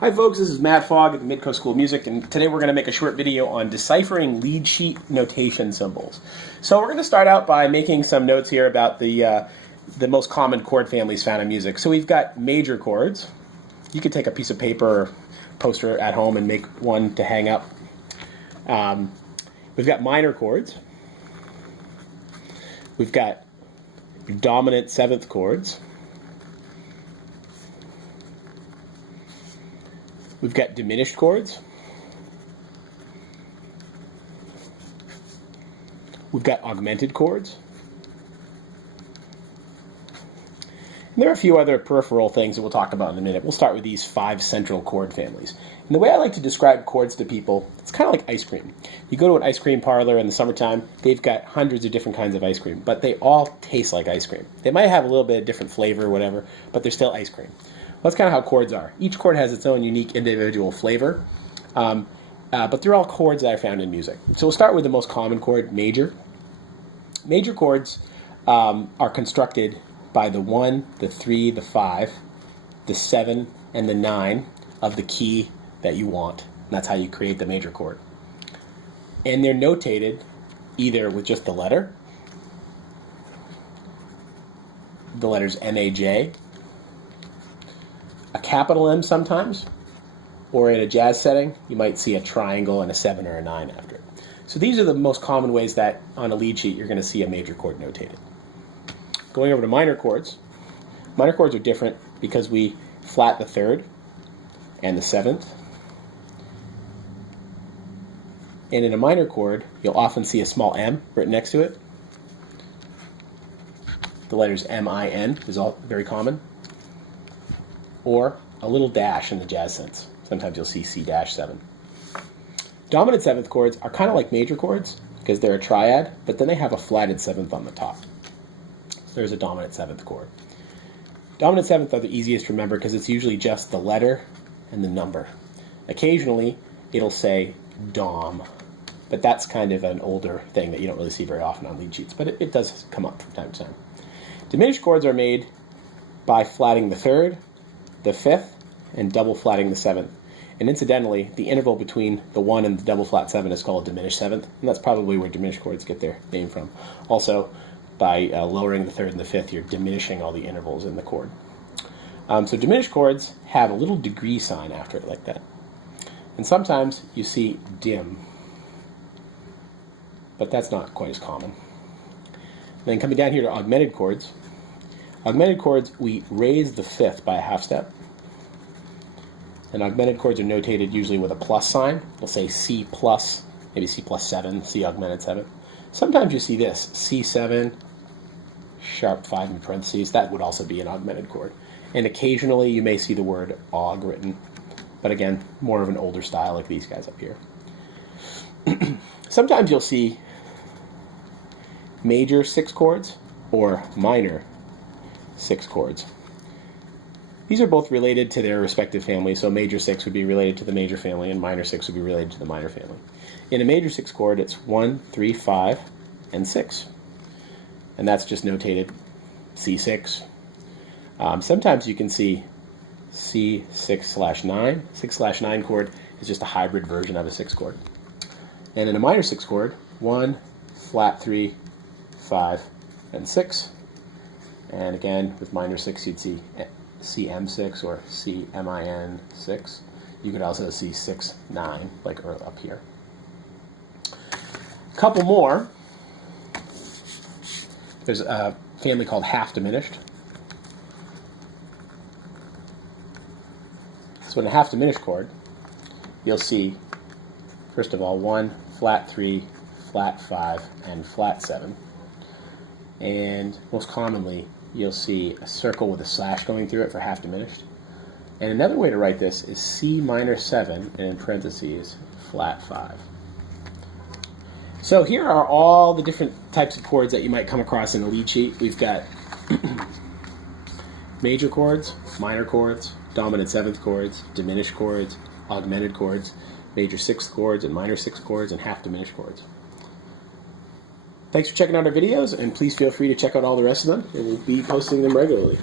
Hi folks, this is Matt Fogg at the Midco School of Music, and today we're going to make a short video on deciphering lead sheet notation symbols. So we're going to start out by making some notes here about the most common chord families found in music. So we've got major chords. You could take a piece of paper or poster at home and make one to hang up. We've got minor chords. We've got dominant seventh chords. We've got diminished chords. We've got augmented chords. And there are a few other peripheral things that we'll talk about in a minute. We'll start with these 5 central chord families. And the way I like to describe chords to people, it's kind of like ice cream. You go to an ice cream parlor in the summertime, they've got hundreds of different kinds of ice cream, but they all taste like ice cream. They might have a little bit of different flavor or whatever, but they're still ice cream. Well, that's kind of how chords are. Each chord has its own unique individual flavor, but they're all chords that are found in music. So we'll start with the most common chord, major. Major chords are constructed by the 1, the 3, the 5, the 7, and the 9 of the key that you want. And that's how you create the major chord. And they're notated either with just the letter, the letters M-A-J, a capital M sometimes, or in a jazz setting, you might see a triangle and a 7 or a 9 after it. So these are the most common ways that on a lead sheet you're going to see a major chord notated. Going over to minor chords. Minor chords are different because we flat the 3rd and the 7th. And in a minor chord, you'll often see a small m written next to it. The letters M-I-N is all very common. Or a little dash in the jazz sense. Sometimes you'll see C-7. Dominant 7th chords are kind of like major chords because they're a triad, but then they have a flatted 7th on the top. So there's a dominant 7th chord. Dominant 7th are the easiest to remember because it's usually just the letter and the number. Occasionally, it'll say Dom, but that's kind of an older thing that you don't really see very often on lead sheets, but it does come up from time to time. Diminished chords are made by flatting the 3rd, the 5th, and double flatting the 7th. And incidentally, the interval between the 1 and the double flat 7 is called diminished 7th, and that's probably where diminished chords get their name from. Also, by lowering the 3rd and the 5th, you're diminishing all the intervals in the chord. So diminished chords have a little degree sign after it like that. And sometimes you see dim, but that's not quite as common. Then coming down here to augmented chords. Augmented chords, we raise the 5th by a half step. And augmented chords are notated usually with a plus sign. We'll say C plus, maybe C plus 7, C augmented 7. Sometimes you see this, C7, sharp 5 in parentheses. That would also be an augmented chord. And occasionally you may see the word aug written. But again, more of an older style like these guys up here. Sometimes you'll see major 6 chords or minor 6 chords. These are both related to their respective families, so major 6 would be related to the major family and minor 6 would be related to the minor family. In a major 6 chord, it's 1, 3, 5, and 6. And that's just notated C6. Sometimes you can see C6/9. 6/9 chord is just a hybrid version of a 6 chord. And in a minor 6 chord, 1, flat 3, 5, and 6. And again, with minor 6, you'd see CM6 or CMIN6. You could also see 6/9, like up here. A couple more. There's a family called half diminished. So in a half diminished chord, you'll see, first of all, 1, flat 3, flat 5, and flat 7. And most commonly, you'll see a circle with a slash going through it for half diminished. And another way to write this is C-7 and in parentheses flat 5. So here are all the different types of chords that you might come across in a lead sheet. We've got major chords, minor chords, dominant 7th chords, diminished chords, augmented chords, major 6th chords and minor 6th chords, and half diminished chords. Thanks for checking out our videos, and please feel free to check out all the rest of them. We'll be posting them regularly.